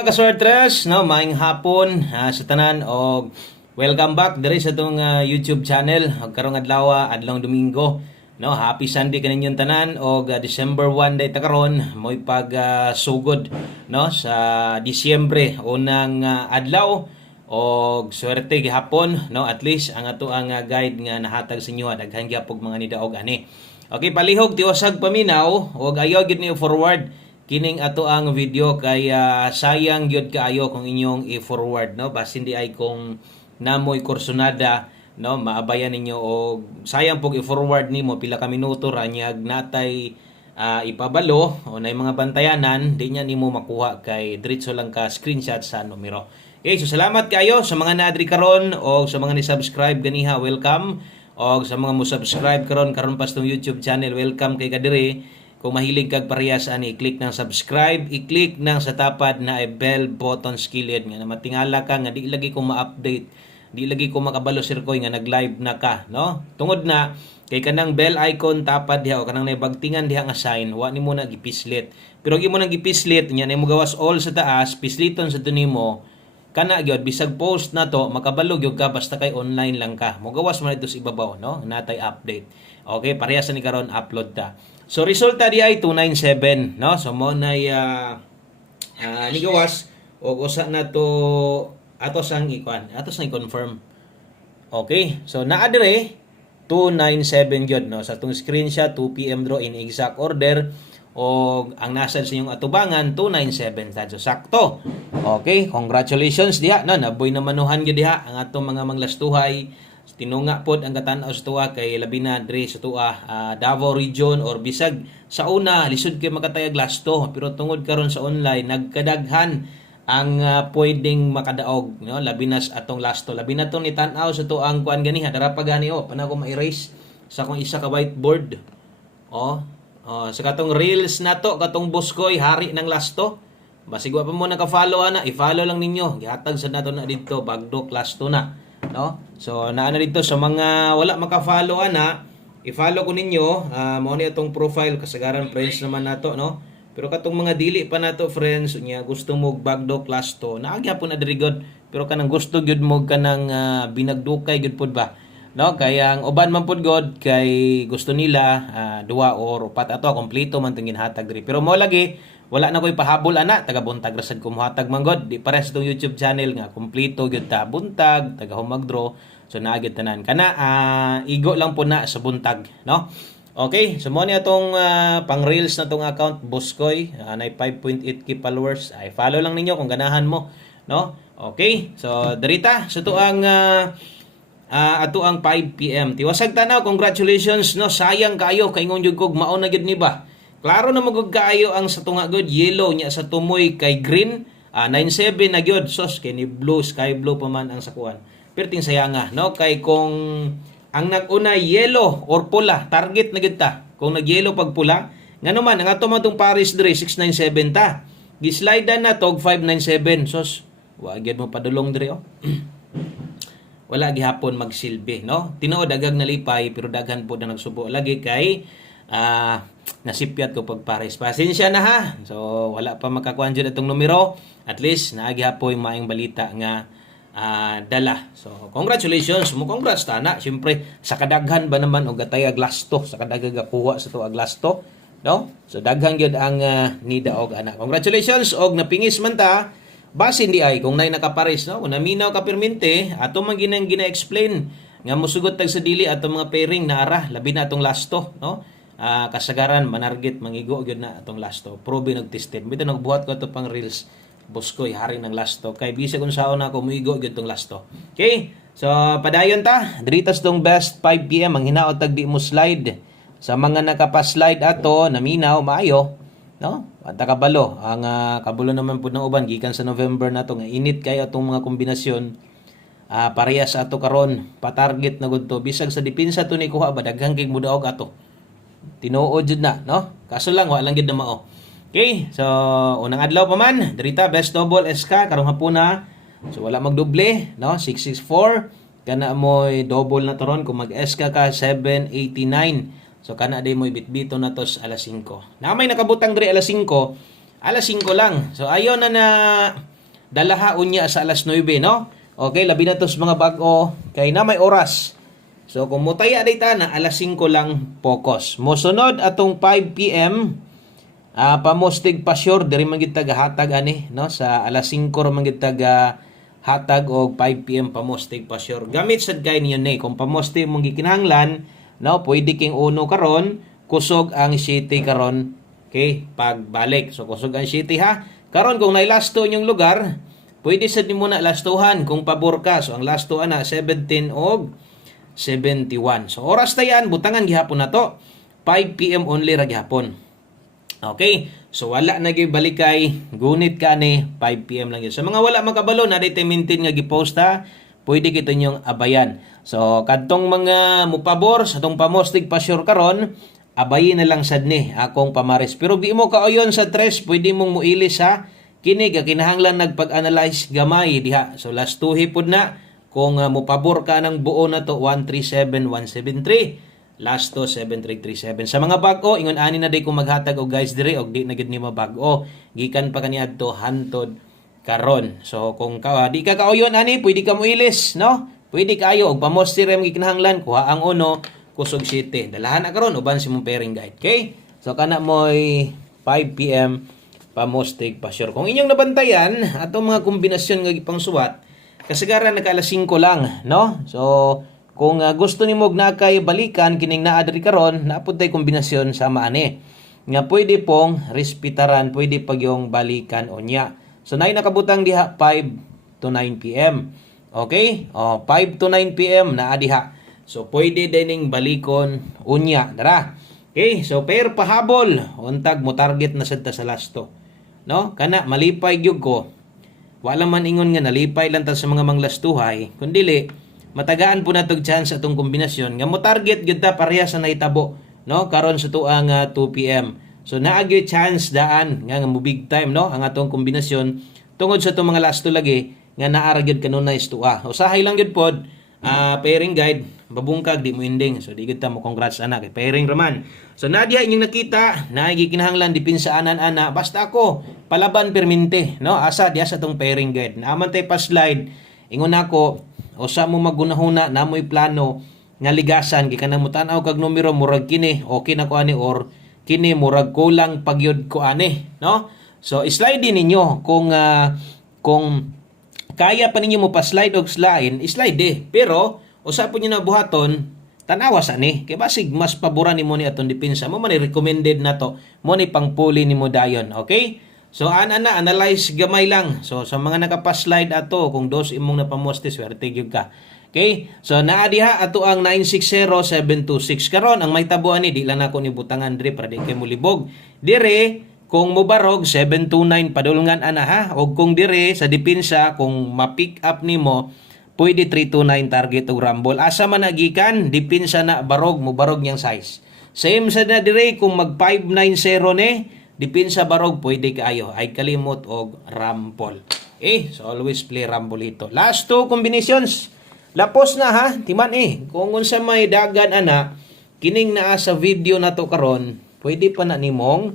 Kaswertres, no, maayong hapon sa tanan og welcome back diri sa tong YouTube channel. Og karong adlaw, adlong Domingo, no, happy Sunday kaninyong tanan og December 1 day ta karon moy pag sugod, no, sa Disyembre unang adlaw og swerte gihapon, no, at least ang ato ang guide nga nahatag sa inyo daghan gyapon mga nidaog ani. Okay, palihog tiwasag paminaw og ayaw gid niyo forward kining ato ang video kay sayang gyud kaayo kung inyong i-forward, no, basta hindi ay kung namoy kursonada, no, maabayan ninyo og sayang pog i-forward nimo pila ka minuto ra nyag natay ipabalo o nay mga bantayanan di nya nimo makuha kay diretso lang ka screenshot sa numero. Okay, so salamat kayo sa mga naadri karon o sa mga ni-subscribe ganiha, welcome. O sa mga mo subscribe karon pas tong YouTube channel, welcome kay kadiri. Kung mahilig kag parehas ani, i-click ng subscribe, i-click ng sa tapad na bell button skillet nga na matingala ka nga di lagi ko ma-update, di lagi ko makabalo sir ko nga nag-live na ka, no? Tungod na kay kanang bell icon tapad diha o kanang naibagtingan diha nga sign, wa nimo na gipislit. Pero gi mo nang gipislit nya nimo gawas all sa taas, pisliton sa tunimo kana gyud bisag post na to makabalo gyud ka basta kay online lang ka. Mo gawas man ito sa ibabaw, no? Natay update. Okay, parehas ni karon upload ta. So resulta di ay 297, no? So mo nay nigawas og usa na to atos ang i-confirm. Okay, so naa dire 297 gyud, no? Sa tong screenshot 2 PM draw in exact order og ang nasa sa inyong atubangan 297 tad. So sakto. Okay, congratulations diha, no? Naboy na manuhan gyud diha ang atong mga manglastuhay. Tinunga pod ang katan-aw sa tuwa kay labi na dre sa tuwa Davao region or bisag sa una lisod kay makatayag lasto, pero tungod karon sa online nagkadaghan ang pwedeng makadaog, no, labi na sa atong lasto, labi na tong nitan-aw sa tuang kuan ganiha dara pa gani pana ko ma-erase sa akong isa ka whiteboard sa katong reels nato katong Buskoy hari ng lasto. Basig wa pa mo naka-follow ana, i-follow lang ninyo, gihatag sa nato na dito bagdok lasto na, no? So naa na dito sa mga wala maka-follow ana, i-follow ko ninyo, mao ni atong profile kasagaran friends naman nato, no? Pero katong mga dili pa nato friends nya gusto mo bagdok lasto, naa gyapon na diri god, pero kanang gusto gyud mo kanang binagdukay gyud pod ba, no? Kaya ang uban man pod god kay gusto nila duwa or upat ato kompleto man tingin hatag diri, pero mo lagi wala na ko'y pahabol ana, taga buntag rasad ko muhatag manggod. Di pares itong YouTube channel nga kompleto gyud ta buntag, taga humagdro. So naagid tanan. Kana igo lang po na sa buntag, no? Okay, so mo ni atong pang reels na tong account Buskoy, nay 5.8k followers. Ay follow lang ninyo kung ganahan mo, no? Okay, so derita sa tuang ato ang 5 PM. Tiwasag tanaw, congratulations, no? Sayang kayo kay ngon jud kog mao na gyud ni ba? Klaro na magug kaayo ang sa tunga god yellow nya sa tumoy kay green 97 na gyud sos kay ni blue sky blue pa man ang sakuan. Perting sayanga, no, kay kung ang nag-una yellow or pula target na gyud ta. Kung nag-yellow pag pula ngano man ang ato man tong Paris dire 697 ta. Gislide na tog 597 sos wa gyud mo padulong dire wala gihapon magsilbi, no? Tinuod daghang nalipay pero daghan po na nagsubo lagi kay nasipyat ko pagpares. Pasensya na ha. So wala pa makakuan dyan itong numero. At least naagihapoy maayong balita nga dala. So congratulations. Congrats tana. Siyempre sa kadaghan ba naman o gatay aglasto. Sa kadaghan gakuha sa to aglasto. No? So daghan gyud ang nida og anak. Congratulations og napingis man ta. Base hindi ay kung nay nakapares, no? Kung naminaw ka permente, ato man ginang gina-explain nga musugot tag sa dili ato mga pairing na ara labi na atong lasto, no? Kasagaran manarget mangigo gyud na atong lasto, proven og tested. Bitaw nagbuhat ko ato pang reels Buskoy hari ng lasto kay bisag unsaon ako muigo gyud tong lasto. Okay, so padayon ta diritas tong best 5 PM ang hinaot tag di mo slide sa mga nakapaslide ato naminaw maayo, no? At kabalo ang kabulo naman pud ng uban gikan sa November na to nga init kay atong mga kombinasyon. Parehas ato karon pa-target na gud to bisag sa depensa to ni kuha ba daghang kay mudaog ato. Tinuod jud na, no? Kaso lang wa lang gid na mao. Okay, so unang adlaw pa man, dirita best double SK karong hapuna. So wala magdoble, no? 664 kana moy double na toron kung mag SK ka 789. So kana day mo ibitbito na tos alas 5. Na may nakabutang diri alas 5 lang. So ayo na dalaha unya sa alas 9, no? Okay, labi na to sa mga bag-o kay na may oras. So kung mutaya data na alas 5 lang focus. Mosunod atong 5 PM pamustig pa sure diri man gid hatag ani, no? Sa alas 5 ra man gid hatag og 5 PM pamustig pa sure. Gamit sad kay niyo ni kung pamustig mong gikinahanglan, no? Pwede king uno karon, kusog ang city karon. Okay, pagbalik. So kusog ang city ha. Karon kung nailasto inyong lugar, pwede sad nimo na lastuhan kung pabor ka. So ang lasto ana 17 og 71. So oras ta yan, butangan gihapon na to. 5 PM only ra gihapon. Okay, so wala na gyud balikay, gunit ka ni 5 PM lang yun. Sa mga wala makabalo na dito maintain nga gipost ha, pwede kita nyong abayan. So kadtong mga mupabor sa tong pamostig pa sure karon, abayin na lang sad ni akong pamares. Pero di mo kauyon sa tres, pwede mong muilis ha. Kini ga kinahanglan nagpag-analyze gamay diha. So last two hipod na kung mupabor ka ng buo na to 137173. Last to 7337. Sa mga bag-o, ingon ani na day kung maghatag og guys dire og di na gid ni mabag-o. Gikan pa kaniadto hantod karon. So kung di ka kauyon ani, pwede ka muilis, no? Pwede kayo og pamosti rem gikinahanglan kuha ang uno kusog city. Dalahan na karon uban si mong pairing guide. Okay? So kana moy 5 PM pamostig pa sure. Kung inyong nabantayan atong mga kombinasyon nga gipangsuwat, kasagaran naka alas 5 lang, no? So kung gusto nimo og nakay balikan kining naa diri karon, naapod tay kombinasyon sa maani. Nga pwede pong respetaran, pwede pag yung balikan unya. So nay nakabutang diha 5 to 9 PM. Okay? 5 to 9 PM naa diha. So pwede dining balikon unya, dara. Okay? So pair pahabol, untag mo target na sad ta sa lasto. No? Kana malipay gyud ko. Wala man ingon nga nalipay lang ta sa mga manglastuhay, kundili matagaan po natog chance atong kombinasyon nga mo target gyud ta pareha sa nahitabo, no? Karon sa tuang 2 PM. So naa gyud chance daan nga mo big time, no? Ang atong kombinasyon tungod sa itong mga lasto lagi nga naara gyud kanunay istua. Usahay lang gyud pod pairing guide, babungkag di mo ending. So di gyud ta mo congrats ana kay pairing raman. So nadia inyong nakita na gikinahanglan dipinsaanan ana basta ako palaban permente, no? Asa diya sa tong pairing guide. Naaman tay pa slide ingon ako o sa mo magunahuna na mo'y plano nga ligasan gikan mo tan-aw kag numero murag kini okay na ko ani or kini murag kulang pagyud ko ani, no? So slide din ninyo kung kaya pa ninyo mo pa slide og slide pero usa po niyo na buhaton tanawa sa ni kay basig mas paboran nimo ni atong depensa mo man recommended na to mo ni pangpuli nimo dayon. Okay, so analyze gamay lang. So sa mga nakapaslide ato kung dos imong napamoste swerte gyud ka. Okay? So naa diha ato ang 960726 karon ang may tabuan ni di lang nako ni butangan dire para di kay mulibog. Dire kung mobarog 729 padulngan ana ha og kung dire sa depensa kung ma-pick up nimo pwede 329 target og rumble. Asa man nagikan depensa na barog mobarog niyang size. Same sa na dire kung mag 590 ni depensa barog pwede kaayo ay kalimot og rumble. So always play rumble ito. Last two combinations. Lapos na ha, timan kung unsa may dagan ana kining naa sa video nato karon, pwede pa na nimong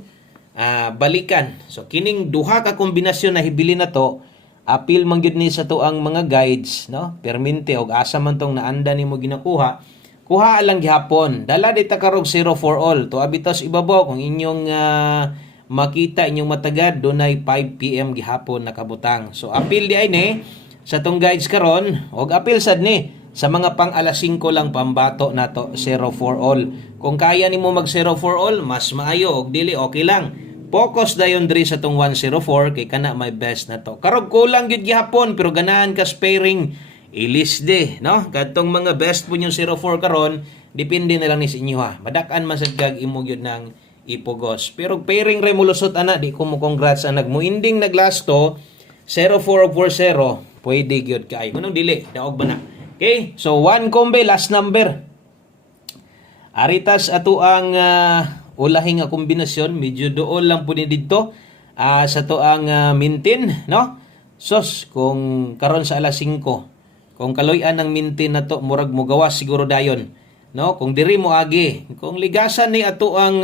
balikan. So kining duha ka kombinasyon na hibili na to, apil man gyud ni sa to ang mga guides, no? Permente og asa man tong naanda nimo ginakuha. Kuha lang gihapon. Dala dita karog 0 for all. To abitos ibabaw kung inyong makita inyong matagad dunay 5 PM gihapon nakabutang. So apil di ay ni sa tong guides karon og apil sad ni sa mga pang alas 5 lang pambato nato 0 for all. Kung kaya nimo mag 0 for all mas maayo og dili okay lang. Focus dayon diri sa tong 104 kay kana my best na to. Karog kulang gyud gihapon pero ganahan ka sparing ilis de, no? Kadtong mga best po yung 04 karon depende na lang ni sa inyo ha. Madak-an man sad kag imo gyud nang ipugos. Pero pairing remolusot ana di ko mo congrats ang nagmuinding naglasto 0440 pwede gyud kay. Kunong dili daog ba na. Okay? So one combo last number. Aritas ato ang ulahing nga kombinasyon medyo dool lang po ni didto sa to ang mintin, no? Sos kung karon sa alas 5 kung kaloy-an ang mintin na to murag mo gawas siguro dayon. No, kung diri mo agi, kung ligasan ni ato ang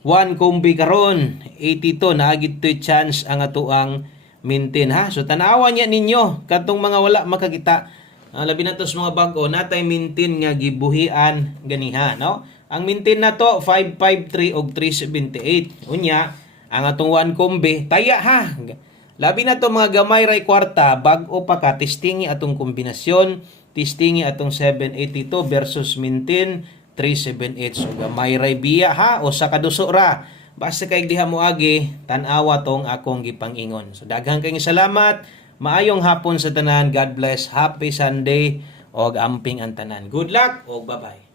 one kombi karon 82 naagid to chance ang ato ang maintain ha. So tanawan niya ninyo katong mga wala makakita. Labi na to sa mga bag-o natay maintain nga gibuhian ganiha, no? Ang maintain na to 553 og 378. Unya, ang atong 1 kombi taya ha. Labi na to mga gamay ray kwarta, bag-o pa ka testingi atong kombinasyon, testingi atong 782 versus maintain 378. So gamay ray biya ha o sa kaduso ra. Basta kay diha mo agi tan-awa tong akong gipangingon. So daghang kayong salamat. Maayong hapon sa tanan. God bless. Happy Sunday og amping ang tanan. Good luck og bye-bye.